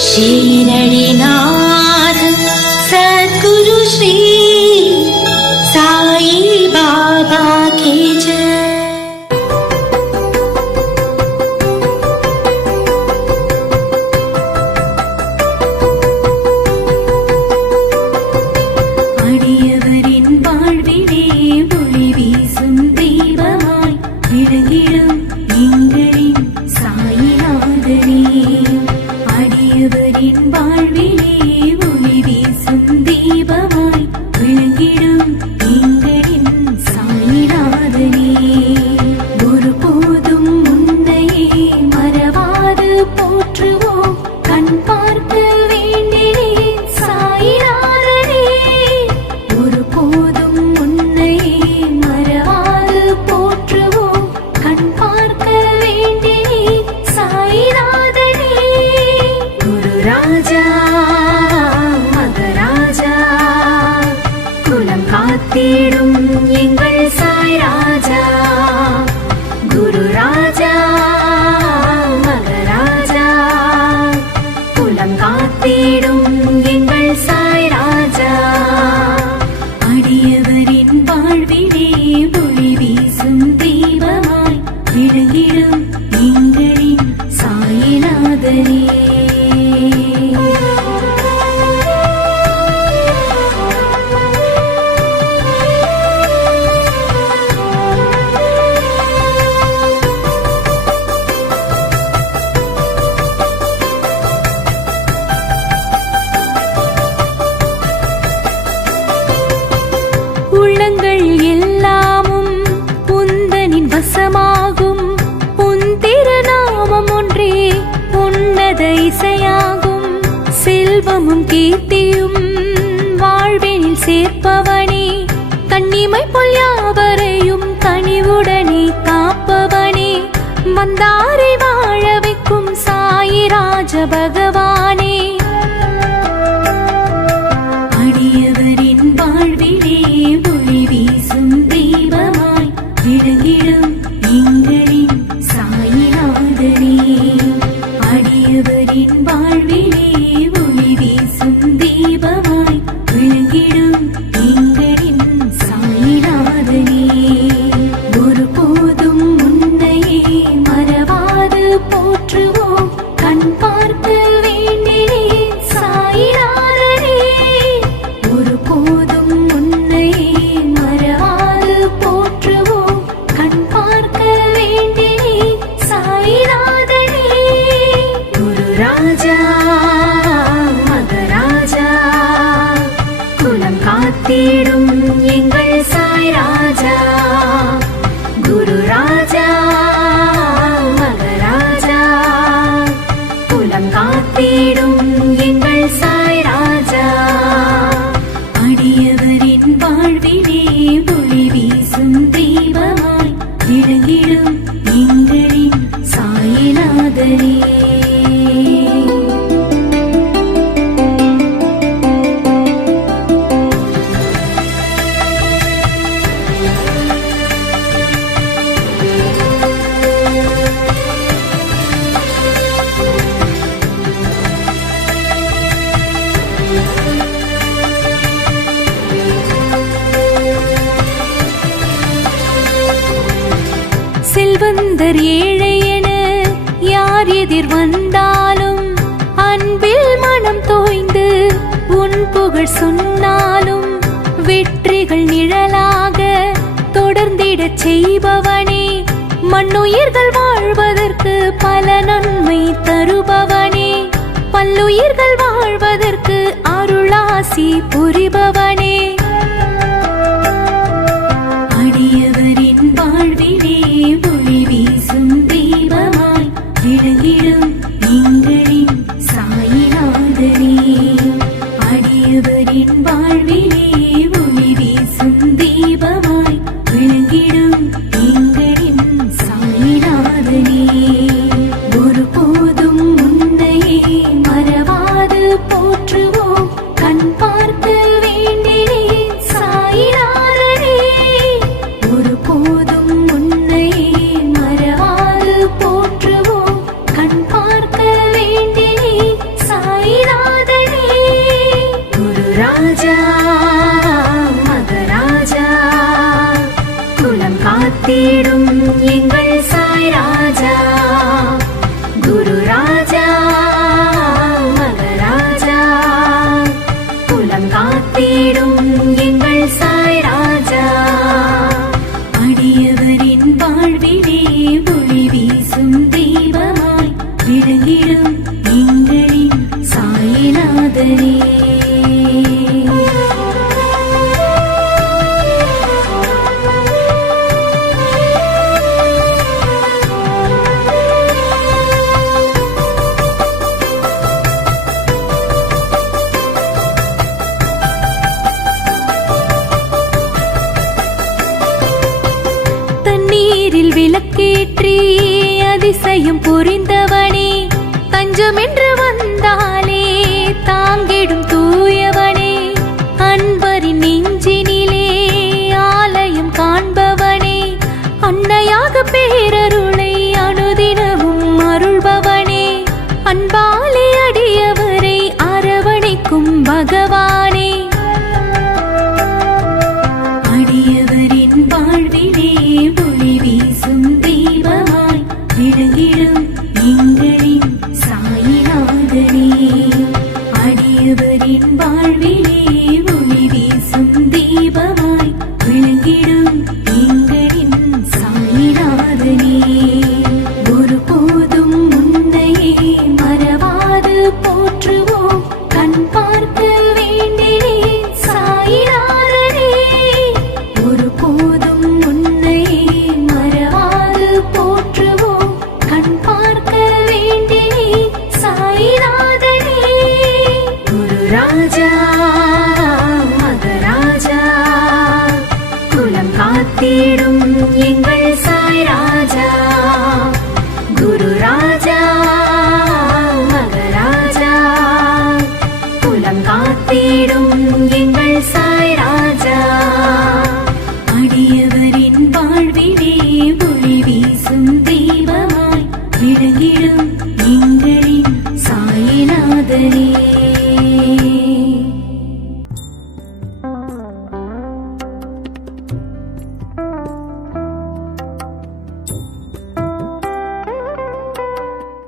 しれりの நீங்கிடும் எங்களின் சாயநாதனே. செல்வமும் கீர்த்தியும் வாழ்வெனில் சேர்ப்பவனே. கண்ணிமை போல் யாவரையும் கனிவுடனே காப்பவனே. வந்தாரை வாழ வைக்கும் சாயி ராஜ பகவானே அடியவரின் வாழ்விலே ஒளி வீசும் தீபமாய் விளங்கிடும். now. செல்வந்தர் ஏழை என யார் எதிர் வந்தாலும் அன்பில் மனம் தோய்ந்து உன் புகழ் சொன்னாலும் வெற்றிகள் நிழலாக தொடர்ந்திடச் செய்பவனே. மண்ணுயிர்கள் வாழ்வதற்கு பல நன்மை தருபவனே. பல்லுயிர்கள் வாழ்வதற்கு அருளாசி புரிபவன் மகராஜா குலம் காத்திடும் எங்கள் சாய் ராஜா குரு ராஜா மகராஜா குலம் காத்திடும் எங்கள் சாய் ராஜா அடியவரின் வாழ்விலே ஒளி வீசும் தெய்வமாய் எங்களின் சாயிநாதரே தண்ணீரில் 让